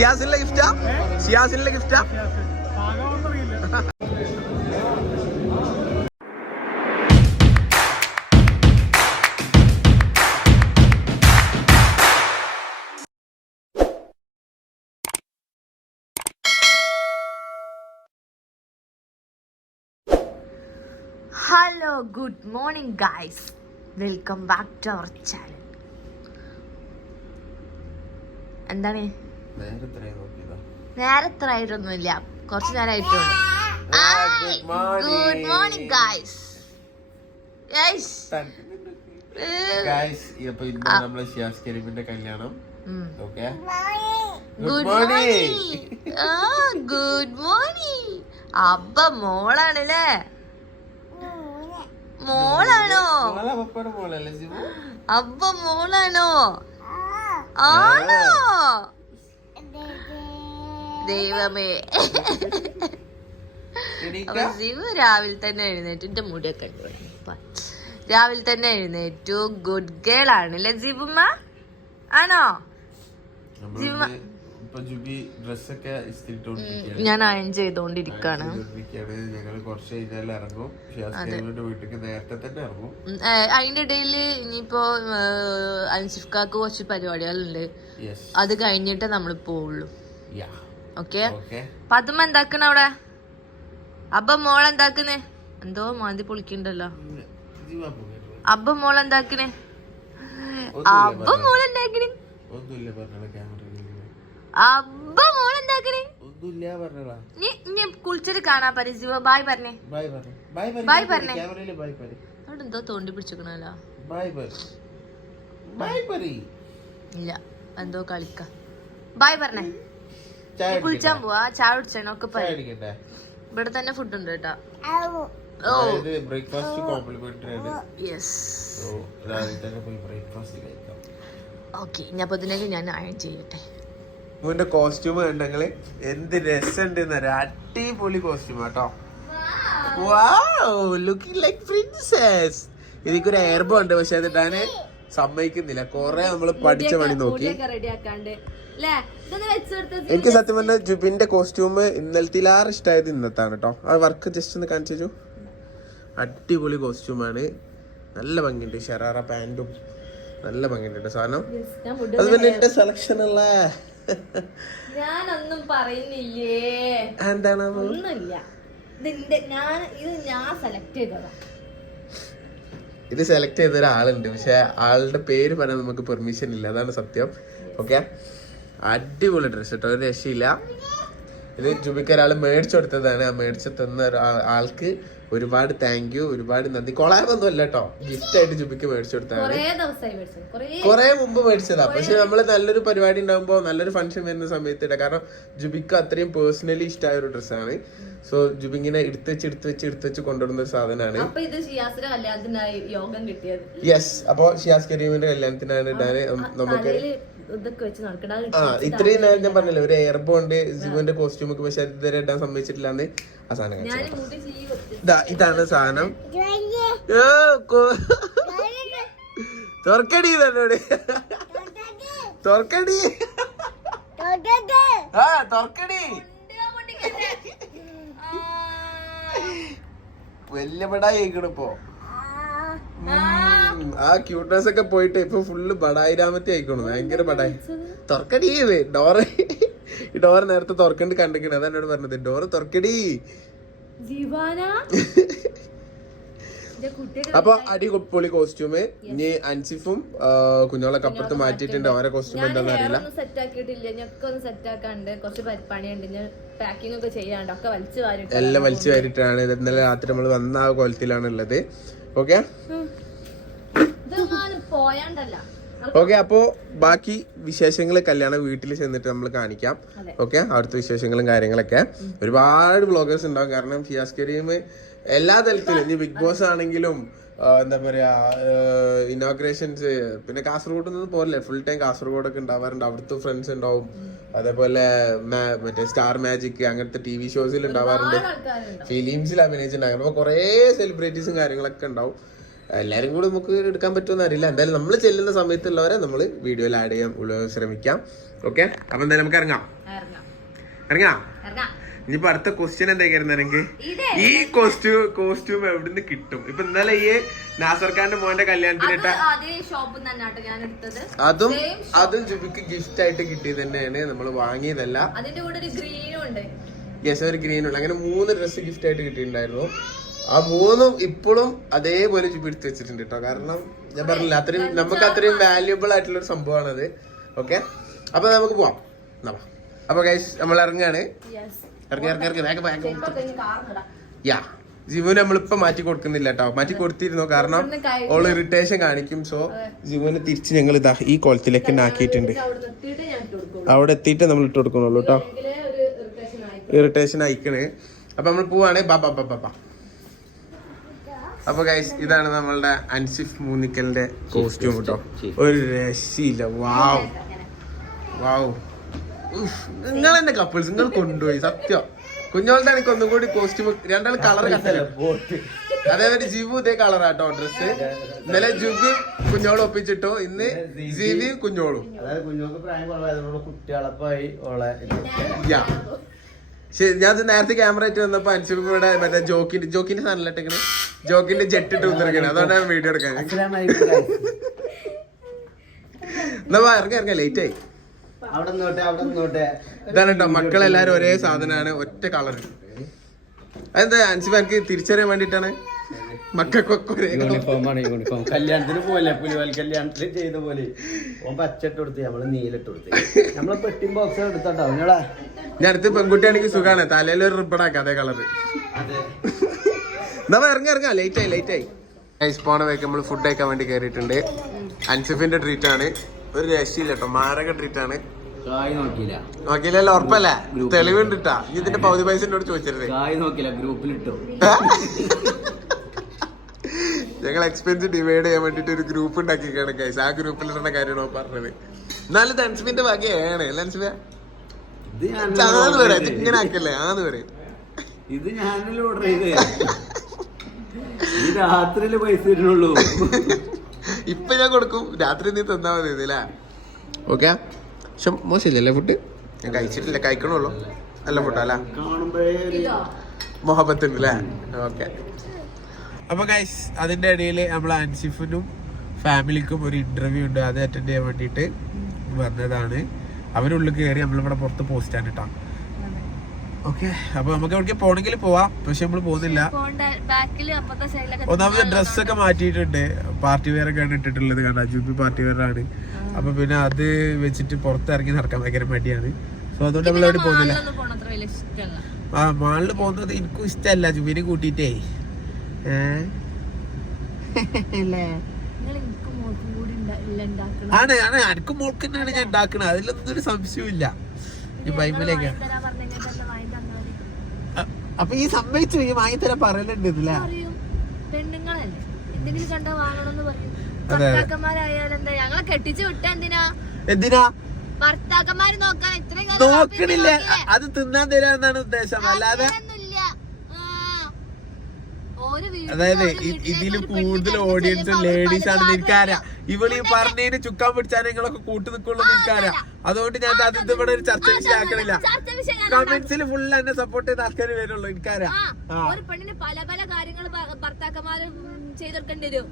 ഷിയാസിന്റെ ഗിഫ്റ്റാ ഷിയാസിന്റെ ഗിഫ്റ്റാ hello good morning guys welcome back to our channel എന്താണ്? നേരത്തെ ആയിട്ടൊന്നുമില്ല കുറച്ച് നേരമായിട്ടുള്ളൂ. ഗുഡ് മോർണിംഗ് ഗായ്സ് കല്യാണം. ഓക്കെ ഗുഡ് മോർണിംഗ് ആ ഗുഡ് മോർണിംഗ് അപ്പ മോളാണല്ലേ? മോളാണോ? അപ്പ മോളാണോ? ആണോ? ദൈവമേ. അപ്പൊ ശിവ രാവിലെ തന്നെ എഴുന്നേറ്റ് എന്റെ മുടിയൊക്കെ രാവിലെ തന്നെ എഴുന്നേറ്റു. ഗുഡ് ഗേൾ ആണ്? അല്ലേ ജിബുമ്മ ആണോ ജിമ്മ. ഇപ്പൊ ജുബി ഡ്രസ്സൊക്കെ ഇസ്തിരിട്ടോണ്ടിരിക്കുകയാണ് ഞാൻ അയൺ ചെയ്തോണ്ടിരിക്കാണ്. ഞങ്ങൾ കുറച്ച് കഴിഞ്ഞാൽ ഇറങ്ങും. ഷിയാസ് കരീമിന്റെ വീട്ടിലേക്ക് നേരത്തെ തന്നെ ഇറങ്ങും. ഉം, ഏ, അതിന്റെ ഇടയിൽ ഇനിയിപ്പോ അൻസിഫ്കാക്ക് കുറച്ച് പരിപാടികളുണ്ട്. അത് കഴിഞ്ഞിട്ടേ നമ്മൾ പോവുള്ളൂ. ഓക്കെ പതുമ എന്താക്കണ അവിടെ? അബ്ബ മോൾ എന്താക്കുന്നേ എന്തോ മാന്തി പൊളിക്കണ്ടല്ലോ. അബ്ബ മോൾ എന്താക്കണേ? അബ്ബ മോൾ എന്താക്കണേ? ഒന്നുമില്ല പറഞ്ഞ ക്യാമറ അബ്ബ മോൾ എന്താക്കണേ ഒന്നുമില്ല പറഞ്ഞോളാ. നീ നീ കുളിച്ചിട്ട് കാണാ പരിചിവ ബായ് പറഞ്ഞേ. ബൈ പറഞ്ഞു. ബൈ പറഞ്ഞേ. ബൈ പറ അവിടെ എന്തോ തോണ്ടി പിടിച്ചിക്കണല്ലോ ബൈ പറ ബൈ പറ ഇല്ല എന്തോ കളിക്ക. ബായ് പറഞ്ഞേ. ചായ നീ കുളിച്ചാൻ പോവാ ചായ അടിക്കട്ടെ ഇവിടെ തന്നെ ഫുഡ് ഉണ്ട് കേട്ടാ. ഓ. അതായത് ബ്രേക്ക്ഫാസ്റ്റ് കോംപ്ലിമെന്ററി ആണ്. യെസ് സോ രാവിലെ തന്നെ പോയി ബ്രേക്ക്ഫാസ്റ്റ് കഴിക്കാം. ഓക്കെ ഇനി അപ്പൊ ഇതിനൊക്കെ ഞാൻ അയൺ ചെയ്യട്ടെ. ഇവന്റെ കോസ്റ്റ്യൂം കണ്ടെങ്കിൽ എന്ത് രസമുണ്ട് അടിപൊളി കോസ്റ്റ്യൂം കേട്ടോ ലുക്കിംഗ് ലൈക്ക് പ്രിൻസസ് എനിക്കൊരു എയർബോ ഉണ്ട് പക്ഷെ അത് ഇടാന് സമ്മതിക്കുന്നില്ല. കൊറേ നമ്മൾ പഠിച്ച പണി നോക്കി. അല്ലേ എനിക്ക് സത്യം പറഞ്ഞാൽ ജുബിന്റെ കോസ്റ്റ്യൂം ഇന്നലത്തിലാറ് ഇഷ്ടമായത് ഇന്നത്താണ് കേട്ടോ ആ വർക്ക് ജസ്റ്റ് ഒന്ന് കാണിച്ചു തരൂ. അടിപൊളി കോസ്റ്റ്യൂമാണ് നല്ല ഭംഗിയുണ്ട്. ഷെറാറ പാന്റും നല്ല ഭംഗിയുണ്ട് സാധനം. ഞാൻ അത് പിന്നെ എന്റെ സെലക്ഷൻ ഉള്ള ഞാനൊന്നും പറയുന്നില്ലേ? എന്താണ്? ഒന്നുമില്ല. ഇതിന്റെ ഞാൻ ഇത് ഞാൻ സെലക്ട് ചെയ്തതാ. ഇത് സെലക്ട് ചെയ്ത ഒരാളുണ്ട്. പക്ഷെ ആളുടെ പേര് പറയാൻ നമുക്ക് പെർമിഷൻ ഇല്ല. അതാണ് സത്യം. ഓക്കെ അടിപൊളി ഡ്രസ് കേട്ടോ ഒരു രക്ഷയില്ല. ഇത് ജുബിക്ക് ഒരാൾ മേടിച്ചു കൊടുത്തതാണ്. ആ മേടിച്ചു തന്ന ആൾക്ക് ഒരുപാട് താങ്ക് യു ഒരുപാട് നന്ദി. കൊളാബൊന്നും അല്ല കേട്ടോ ഗിഫ്റ്റ് ആയിട്ട് ജുബിക്ക് മേടിച്ചു കൊടുത്താൽ കൊറേ മുമ്പ് മേടിച്ചതാ. പക്ഷെ നമ്മൾ നല്ലൊരു പരിപാടി ഉണ്ടാകുമ്പോ നല്ലൊരു ഫംഗ്ഷൻ വരുന്ന സമയത്ത് ഇടാം കാരണം ജുബിക്ക് അത്രയും പേഴ്സണലി ഇഷ്ടമായ ഒരു ഡ്രസ്സാണ് സോ ജുബിങ്ങിനെ എടുത്ത് വെച്ച് എടുത്ത് വെച്ച് എടുത്ത് വെച്ച് കൊണ്ടുവരുന്ന ഒരു സാധനമാണ് യെസ് അപ്പോ ഷിയാസ് കരീമിന്റെ കല്യാണത്തിനാണ് ഇടാന്. നമുക്ക് ഇതൊക്കെ വെച്ച് നടക്കണ ആ ഇത്രയും നേരം ഞാൻ പറഞ്ഞല്ലോ ഒരു എയർബോ ഉണ്ട് ജിബുവിന്റെ കോസ്റ്റ്യൂം ഒക്കെ പക്ഷെ ഇതുവരെ ഇടാൻ സമ്മതിച്ചിട്ടില്ലാന്ന് ആ സാധനം ഇതാ ഇതാണ് സാധനം. തുറക്കടി തന്നോട് തുറക്കടി. ആ തുറക്കടി. വലിയ ബടായി ആ. ആ ക്യൂട്ട്നെസ് ഒക്കെ പോയിട്ട് ഇപ്പൊ ഫുള്ള് ബടായി രാമത്തി ആയിക്കോണു. ഭയങ്കര ബടായി. തുറക്കടി ഡോറ്. ഈ ഡോർ നേരത്തെ തുറക്കണ്ട് കണ്ടിക്കണ. അതാ എന്നോട് പറഞ്ഞത്. ഡോറ് തുറക്കടി. അപ്പൊ അടി പൊളി കോസ്റ്റ്യൂം ഇനി അൻസിഫും കുഞ്ഞോളൊക്കെ അപ്പുറത്ത് മാറ്റിയിട്ടുണ്ട്. ഓരോ കോസ്റ്റ്യൂം എന്താണെന്ന് അറിയില്ല. സെറ്റ് ആക്കിയിട്ടില്ല. ഞങ്ങൾക്ക് ഒന്ന് സെറ്റ് ആക്കാണ്ട് കുറച്ച് പണിയുണ്ട്. ഞാൻ പാക്കിംഗ് ഒക്കെ ചെയ്യാണ്ട് ഒക്കെ വലിച്ചു എല്ലാം വലിച്ചു വാരിട്ടാണ് ഇന്നലെ രാത്രി നമ്മൾ വന്ന ആ കോലത്തിലാണ് ഉള്ളത് ഓക്കെ പോയാണ്ടല്ല. ഓക്കെ അപ്പോ ബാക്കി വിശേഷങ്ങൾ കല്യാണ വീട്ടിൽ ചെന്നിട്ട് നമ്മൾ കാണിക്കാം. ഓക്കെ അവിടുത്തെ വിശേഷങ്ങളും കാര്യങ്ങളൊക്കെ. ഒരുപാട് വ്ളോഗേഴ്സ് ഉണ്ടാവും. കാരണം ഫിയാസ് കരീം എല്ലാ തലത്തിലും ഇനി ബിഗ് ബോസ് ആണെങ്കിലും എന്താ പറയാ ഇനോഗ്രേഷൻസ് പിന്നെ കാസർഗോഡ് നിന്ന് പോലെ ഫുൾ ടൈം കാസർഗോഡൊക്കെ ഉണ്ടാവാറുണ്ട്. അവിടുത്തെ ഫ്രണ്ട്സ് ഉണ്ടാവും. അതേപോലെ മറ്റേ സ്റ്റാർ മാജിക് അങ്ങനത്തെ ടി വി ഷോസിൽ ഉണ്ടാവാറുണ്ട്. ഫിലിംസിൽ അഭിനയിച്ചിട്ടുണ്ടാകും അപ്പൊ കുറെ സെലിബ്രിറ്റീസും കാര്യങ്ങളൊക്കെ ഉണ്ടാവും. എല്ലാരും കൂടി നമുക്ക് എടുക്കാൻ പറ്റുമെന്ന് അറിയില്ല. എന്തായാലും നമ്മൾ ചെല്ലുന്ന സമയത്തുള്ളവരെ നമ്മൾ വീഡിയോയിൽ ആഡ് ചെയ്യാൻ ശ്രമിക്കാം. ഓക്കെ അപ്പൊ എന്തായാലും നമുക്ക് ഇറങ്ങാം. ഇറങ്ങാം. ഇനിയിപ്പോ അടുത്ത ക്വസ്റ്റ്യൻ എന്തായിരുന്നെങ്കിൽ ഇതേ. ഈ കോസ്റ്റ്യൂം കോസ്റ്റ്യൂം എവിടുന്ന് കിട്ടും? ഇപ്പൊ ഇന്നലെ ഈ നാസർ ഖാന്റെ മോന്റെ കല്യാണത്തിന് ഇട്ട അതേ അതും ജുബിക്ക് ഗിഫ്റ്റ് ആയിട്ട് കിട്ടിയത് തന്നെയാണ്. നമ്മൾ വാങ്ങിയതല്ല. അതിന്റെ കൂടെ ഒരു ഗ്രീനും ഉണ്ട്. യെസ് ഒരു ഉണ്ട്. അങ്ങനെ മൂന്ന് ഡ്രസ്സ് ഗിഫ്റ്റ് ആയിട്ട് കിട്ടിയിട്ടുണ്ടായിരുന്നു. ആ മൂന്നും ഇപ്പോഴും അതേപോലെ പിടിച്ചു വെച്ചിട്ടുണ്ട് കേട്ടോ കാരണം ഞാൻ പറഞ്ഞില്ല അത്രയും നമുക്ക് അത്രയും വാല്യുബിൾ ആയിട്ടുള്ള ഒരു സംഭവമാണ് അത് ഓക്കെ അപ്പൊ നമുക്ക് പോവാം. എന്നാ. അപ്പൊ ഗൈസ് നമ്മൾ ഇറങ്ങാണ്. ഇറങ്ങി ഇറങ്ങി ഇറങ്ങി. വേഗം വേഗം യാ. ജിമുന് നമ്മളിപ്പോ മാറ്റി കൊടുക്കുന്നില്ല കേട്ടോ മാറ്റി കൊടുത്തിരുന്നു. കാരണം ഓൾ ഇറിറ്റേഷൻ കാണിക്കും. സോ ജിമുന് തിരിച്ച് ഞങ്ങൾ ഇതാ ഈ കോലത്തിലേക്ക് തന്നെ ആക്കിയിട്ടുണ്ട് അവിടെ എത്തിയിട്ട് നമ്മൾ ഇട്ട് കൊടുക്കണുള്ളൂ കേട്ടോ ഇറിറ്റേഷൻ അയക്കണേ അപ്പൊ നമ്മൾ പോവാണ്. ബാ ബാ ബാ ബാ. അപ്പൊ ഗൈസ് ഇതാണ് നമ്മളുടെ അൻസിഫ് മൂന്നിക്കലിന്റെ കോസ്റ്റ്യൂം കേട്ടോ ഒരു രക്ഷയില്ല. വാവ് വാവ് നിങ്ങൾ എന്നെ കപ്പിൾസ് നിങ്ങൾ കൊണ്ടുപോയി സത്യം. കുഞ്ഞോളുടെ എനിക്ക് ഒന്നും കൂടി കോസ്റ്റ്യൂം രണ്ടാൾ കളർ കത്തല്ലോ അതേപോലെ ജിബു ഇതേ കളറാട്ടോ ഡ്രസ് ഇന്നലെ ജുബി കുഞ്ഞോളും ഒപ്പിച്ചിട്ടോ. ഇന്ന് ജിബി കുഞ്ഞോളും. അതായത് കുഞ്ഞുങ്ങൾക്ക് പ്രായം കുറവായതുകൊണ്ട് കുട്ടികളപ്പായി ഓളെ ഞാൻ നേരത്തെ ക്യാമറ ആയിട്ട് വന്നപ്പോ അൻസിഫ് ഇവിടെ മറ്റേ ജോക്കിന്റെ ജോക്കിന്റെ സാധനം ഇട്ടിങ്ങനെ ജോക്കിന്റെ ജെറ്റ് ഇട്ട് കുത്തിരിക്കണേ അതുകൊണ്ട് ഞാൻ വീഡിയോ എടുക്കാൻ. എന്നാ ഇറങ്ങി ഇറങ്ങി ലേറ്റ് ആയി. ഇതാണ് കേട്ടോ മക്കളെല്ലാരും ഒരേ സാധനമാണ് ഒറ്റ കളർ അതെന്താ അൻസിഫ് എനിക്ക് തിരിച്ചറിയാൻ വേണ്ടിട്ടാണ് മക്കൾക്കൊക്കെ colour. യൂണിഫോം. കല്യാണത്തിന് പോലെ പുലിവാൽ കല്യാണത്തിന് ചെയ്ത പോലെ. ഓൻ പച്ചിട്ട് കൊടുത്ത് നമ്മൾ നീലിട്ട് കൊടുത്ത്. നമ്മളെ പെട്ടിയും ബോക്സ് എടുത്തോ നിങ്ങളാ ഞാൻ അടുത്ത് പെൺകുട്ടിയാണെങ്കിൽ സുഖാണ്. തലയിൽ ഒരു റിബണാക്കാം അതേ അതെ. എന്നാ ഇറങ്ങി ഇറങ്ങാം. ലേറ്റ് ആയി ലേറ്റ് ആയി. ഐസ് പോണ വേക്ക് നമ്മൾ ഫുഡ് കഴിക്കാൻ വേണ്ടി കയറിയിട്ടുണ്ട് അൻസിഫിന്റെ ട്രീറ്റ് ആണ്. ഒരു രക്ഷയില്ല കേട്ടോ മാരക ട്രീറ്റ് ആണ്. നോക്കിയില്ല. നോക്കിയില്ലല്ലോ ഉറപ്പല്ലേ? തെളിവുണ്ട്ട്ടാ ഇതിന്റെ പകുതി പൈസ എന്നോട് ചോദിച്ചരുത്. നോക്കില്ല ഗ്രൂപ്പിലിട്ടു ഞങ്ങൾ എക്സ്പെൻസ് ഡിവൈഡ് ചെയ്യാൻ വേണ്ടിട്ട് ഒരു ഗ്രൂപ്പ് ഉണ്ടാക്കിക്കാണ് കൈസ് ആ ഗ്രൂപ്പിൽ തന്നെ കാര്യമാണോ പറഞ്ഞത്. എന്നാലും തൻസ്മിന്റെ വകയാണ് അല്ല ഞാൻ ആന്ന് പറയാം ഇങ്ങനെ ആക്കല്ലേ? ആന്ന് പറയാം. ഇത് ഞാനല്ലേ ഓർഡർ ചെയ്തേ. ഈ രാത്രിയിൽ പൈസ തരുന്നുള്ളൂ. ഇപ്പൊ ഞാൻ കൊടുക്കും. രാത്രി നീ തന്നാ മതി ഇതിലാ ഓക്കെ പക്ഷെ മോശമില്ലല്ലേ ഫുഡ് ഞാൻ കഴിച്ചിട്ടില്ല. കഴിക്കണുള്ളൂ. നല്ല ഫുഡ് അല്ല കാണുമ്പോഴേ ഒരു മൊഹബത്ത് ഉണ്ട് അല്ലേ ഓക്കെ അപ്പൊ ഗൈസ് അതിന്റെ ഇടയിൽ നമ്മൾ അൻസിഫിനും ഫാമിലിക്കും ഒരു ഇന്റർവ്യൂ ഉണ്ട്. അത് അറ്റൻഡ് ചെയ്യാൻ വേണ്ടിയിട്ട് വന്നതാണ്. അവരുള്ളിൽ കയറി നമ്മളിവിടെ പുറത്ത് പോസ്റ്റ് ആണ് കേട്ടോ ഓക്കെ അപ്പൊ നമുക്ക് എവിടേക്ക് പോണെങ്കിൽ പോവാം. പക്ഷെ നമ്മൾ പോകുന്നില്ല. ഒന്നാമത് ഡ്രസ്സൊക്കെ മാറ്റിയിട്ടുണ്ട്. പാർട്ടി വെയർ ഒക്കെയാണ് ഇട്ടിട്ടുള്ളത്. കാരണം ജൂബി പാർട്ടി വെയർ ആണ്. അപ്പൊ പിന്നെ അത് വെച്ചിട്ട് പുറത്തിറങ്ങി നടക്കാൻ ഭയങ്കര മടിയാണ്. സോ അതുകൊണ്ട് നമ്മൾ എവിടെ പോകുന്നില്ല. ആ മാളിൽ പോകുന്നത് എനിക്കും ഇഷ്ടമല്ല ജുബിനെ കൂട്ടിയിട്ടേ. ആണ് ആണ്. അനക്കും മോൾക്ക് തന്നെയാണ് ഞാൻ ഉണ്ടാക്കണത് അതിലൊന്നും ഒരു സംശയമില്ല തന്നാൽ അപ്പൊ ഈ സമ്മതിച്ചു ഈ വാങ്ങിത്തരാൻ പറയലുണ്ട് ഇതില്ലേ പറയും. പെണ്ണുങ്ങളല്ലേ? എന്തെങ്കിലും കണ്ടാ വാങ്ങണമെന്ന് പറയും. അതെ. ഭർത്താക്കന്മാരായാലും എന്താ? ഞങ്ങളെ കെട്ടിച്ചു വിട്ട എന്തിനാ? എന്തിനാ? ഭർത്താക്കന്മാര് നോക്കാൻ ഇത്രയും നോക്കണില്ലേ. അത് തിന്നാൻ തരാന്നാണ് ഉദ്ദേശം. അല്ലാതെ അങ്ങനെയൊന്നുമില്ല. ആ. ഓര് വീട്ടിൽ അതായത് ഇതിൽ കൂടുതൽ ഓഡിയൻസ് ലേഡീസ് ആണ് നിൽക്കാരാ ഇവൾ ഈ പറഞ്ഞതിന് ചുക്കാൻ പിടിച്ചാൽ നിങ്ങളൊക്കെ കൂട്ടു നിൽക്കുള്ളൂ നിൽക്കാരാ അതുകൊണ്ട് ഞാൻ അത് ഇവിടെ ഒരു ചർച്ച വിഷയമാക്കണില്ല. കമന്റ്സിൽ ഫുൾ എന്നെ സപ്പോർട്ട് ചെയ്ത ആൾക്കാർ വരുള്ളൂ ആ. ഒരു പെണ്ണിന് പല പല കാര്യങ്ങൾ ഭർത്താക്കന്മാര് ചെയ്തെടുക്കേണ്ടി വരും.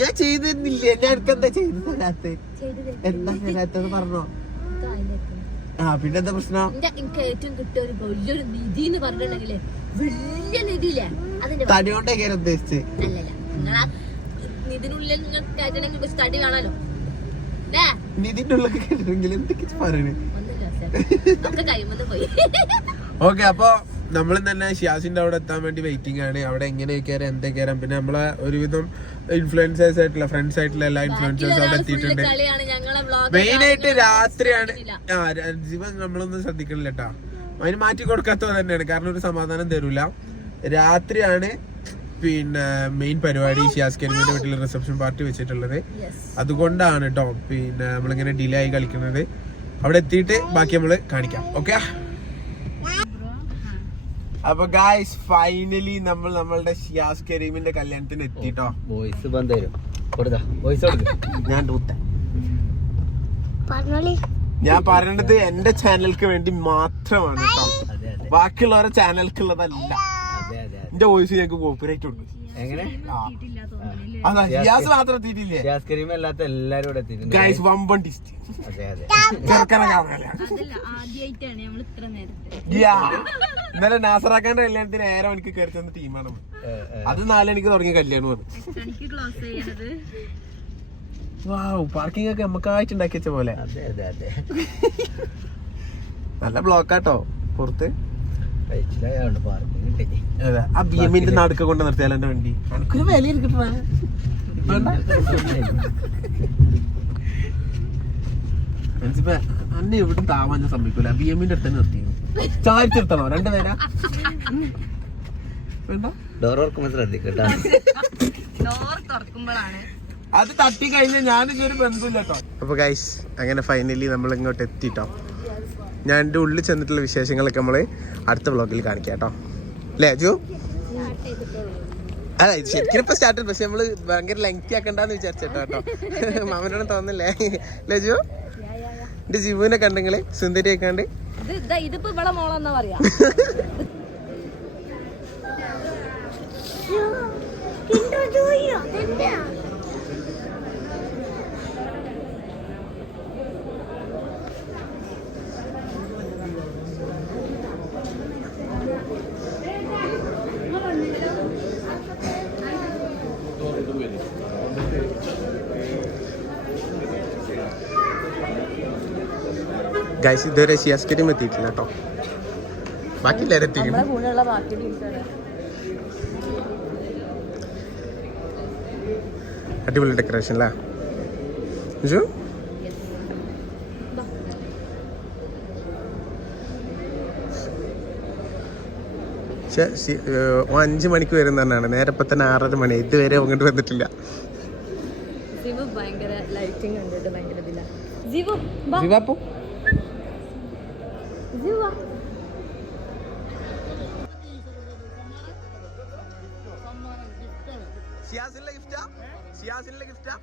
ഞാൻ ചെയ്തിരുന്നില്ലേ? ഞാൻ എന്താ ചെയ്തു തരാത്ത എന്താ തരാത്തത് പറഞ്ഞോ? ആ പിന്നെന്താ പ്രശ്നം? എനിക്ക് ഏറ്റവും കിട്ടിയ ഒരു വലിയൊരു നിധി എന്ന് പറഞ്ഞിട്ടുണ്ടെങ്കിലേ വലിയ നിധിയില്ലേ? അതിന്റെ തടി കൊണ്ടേ കയറി ഉദ്ദേശിച്ച്. അല്ലല്ല. നിങ്ങളാ നിങ്ങൾ കയറ്റണമെങ്കിൽ കുറച്ച് തടി കാണാലോ? ഉള്ളിൽ എന്തൊക്കെ പറയണേ? ഓക്കെ അപ്പൊ നമ്മൾ തന്നെ ഷിയാസിന്റെ അവിടെ എത്താൻ വേണ്ടി വെയിറ്റിംഗ് ആണ്. അവിടെ എങ്ങനെ കയറാം എന്താ കയറാം? പിന്നെ നമ്മളെ ഒരുവിധം ഇൻഫ്ലുവൻസേഴ്സ് ആയിട്ടുള്ള ഫ്രണ്ട്സ് ആയിട്ടുള്ള എല്ലാ ഇൻഫ്ലുവൻസേഴ്സും അവിടെ എത്തിയിട്ടുണ്ട് കളിയാണ്. ഞങ്ങളെ മെയിൻ ആയിട്ട് രാത്രിയാണ്. ആ ജീവൻ നമ്മളൊന്നും ശ്രദ്ധിക്കണില്ല കേട്ടാ അതിന് മാറ്റി കൊടുക്കാത്തത് തന്നെയാണ്. കാരണം ഒരു സമാധാനം തരൂല. രാത്രിയാണ് പിന്നെ മെയിൻ പരിപാടി ഷിയാസ് കെൽമിന്റെ വീട്ടിൽ റിസപ്ഷൻ പാർട്ടി വെച്ചിട്ടുള്ളത്. അതുകൊണ്ടാണ് കേട്ടോ പിന്നെ നമ്മളിങ്ങനെ ഡിലേ ആയി കളിക്കുന്നത്. അവിടെ എത്തിയിട്ട് ബാക്കി നമ്മൾ കാണിക്കാം. ഓക്കെ അപ്പൊ ഗായ്സ് ഫൈനലി നമ്മൾ നമ്മളുടെ ഷിയാസ് കരീമിന്റെ കല്യാണത്തിന് എത്തിട്ടോ വോയിസ് വോയിസ് ഞാൻ ടൂത്ത ഞാൻ പറയണത് എന്റെ ചാനലിക്ക് വേണ്ടി മാത്രമാണ് കേട്ടോ അതെ അതെ. ബാക്കിയുള്ളവരുടെ ചാനലിക്കുള്ളതല്ല അതെ അതെ എന്റെ വോയിസ് ഞങ്ങൾക്ക് കോപ്പിറൈറ്റ് ഉണ്ട്. മാത്രം എത്തിയിട്ടില്ലേ? വമ്പൻ ടിസ്റ്റ് ചെറുക്കനെ കാണാനല്ല. ഇന്നലെ നാസറാക്കാന്റെ കല്യാണത്തിന് ഏറെ എനിക്ക് കയറി ചെന്ന ടീമാണ്. അത് നാലെനിക്ക് തുടങ്ങിയ കല്യാണമാണ് എനിക്ക് ക്ലോസ് ചെയ്യണത് വാവ് പാർക്കിംഗ് ഒക്കെ നമുക്കായിട്ട് ഉണ്ടാക്കി വെച്ച പോലെ. അതെ അതെ അതെ. നല്ല ബ്ലോക്കാട്ടോ പുറത്ത്. അതെ ആ ബി എമ്മിന്റെ നടുക്ക് കൊണ്ട് നിർത്തിയാൽ എന്റെ വണ്ടി. എനിക്കൊരു വില ഇരിക്കട്ടാ അന്നെ എവിടെ താമസം സംഭവിക്കൂല ബി എമ്മിന്റെ അടുത്ത് തന്നെ നിർത്തി രണ്ടു പേരാ? വേണ്ട. ഡോർ ഓർക്കുമ്പോ ശ്രദ്ധിക്കട്ടോ ഡോർ തുറക്കുമ്പോഴാണ് അത് തട്ടി കഴിഞ്ഞാൽ ഞാൻ ഇതൊരു ബന്ധമില്ല കേട്ടോ അപ്പൊ ഗൈസ് അങ്ങനെ ഫൈനലി നമ്മൾ ഇങ്ങോട്ട് എത്തിട്ടോ ഞാൻ എന്റെ ഉള്ളിൽ ചെന്നിട്ടുള്ള വിശേഷങ്ങളൊക്കെ നമ്മൾ അടുത്ത വ്ളോഗിൽ കാണിക്കാം കേട്ടോ അല്ലേ അജു? അല്ല ഇത് ശരിക്കും ഇപ്പൊ സ്റ്റാർട്ട് പക്ഷെ നമ്മൾ ഭയങ്കര ലെങ്തി ആക്കണ്ടെന്ന് വിചാരിച്ചേട്ടോ കേട്ടോ മാമനോട് തോന്നില്ലേ അല്ലേ അജു? എന്റെ ജിബുവിനെ കണ്ടെങ്കിൽ സുന്ദരി ആക്കാണ്ട് ഇത് ഇതാ ഇതിപ്പോ ഇവിടെ മോളെന്നാ പറയാ. ഗൈസ് ഇതുവരെ ശിയാസ്കരിയും എത്തിയിട്ടില്ല കേട്ടോ ബാക്കി എല്ലാവരും ടീംസാണ് അടിപൊളി ഡെക്കറേഷൻ അല്ലേ പക്ഷെ അഞ്ച് മണിക്ക് വരും തന്നെയാണ് നേരെ ഇപ്പൊ തന്നെ ആറര മണി. ഇതുവരെ അങ്ങോട്ട് വന്നിട്ടില്ല. ഭയങ്കര ലൈറ്റിംഗ് ഉണ്ട് ഭയങ്കര ഇതില്ല സിയാസിലെ ഗിഫ്റ്റാ സിയാസിലെ ഗിഫ്റ്റാ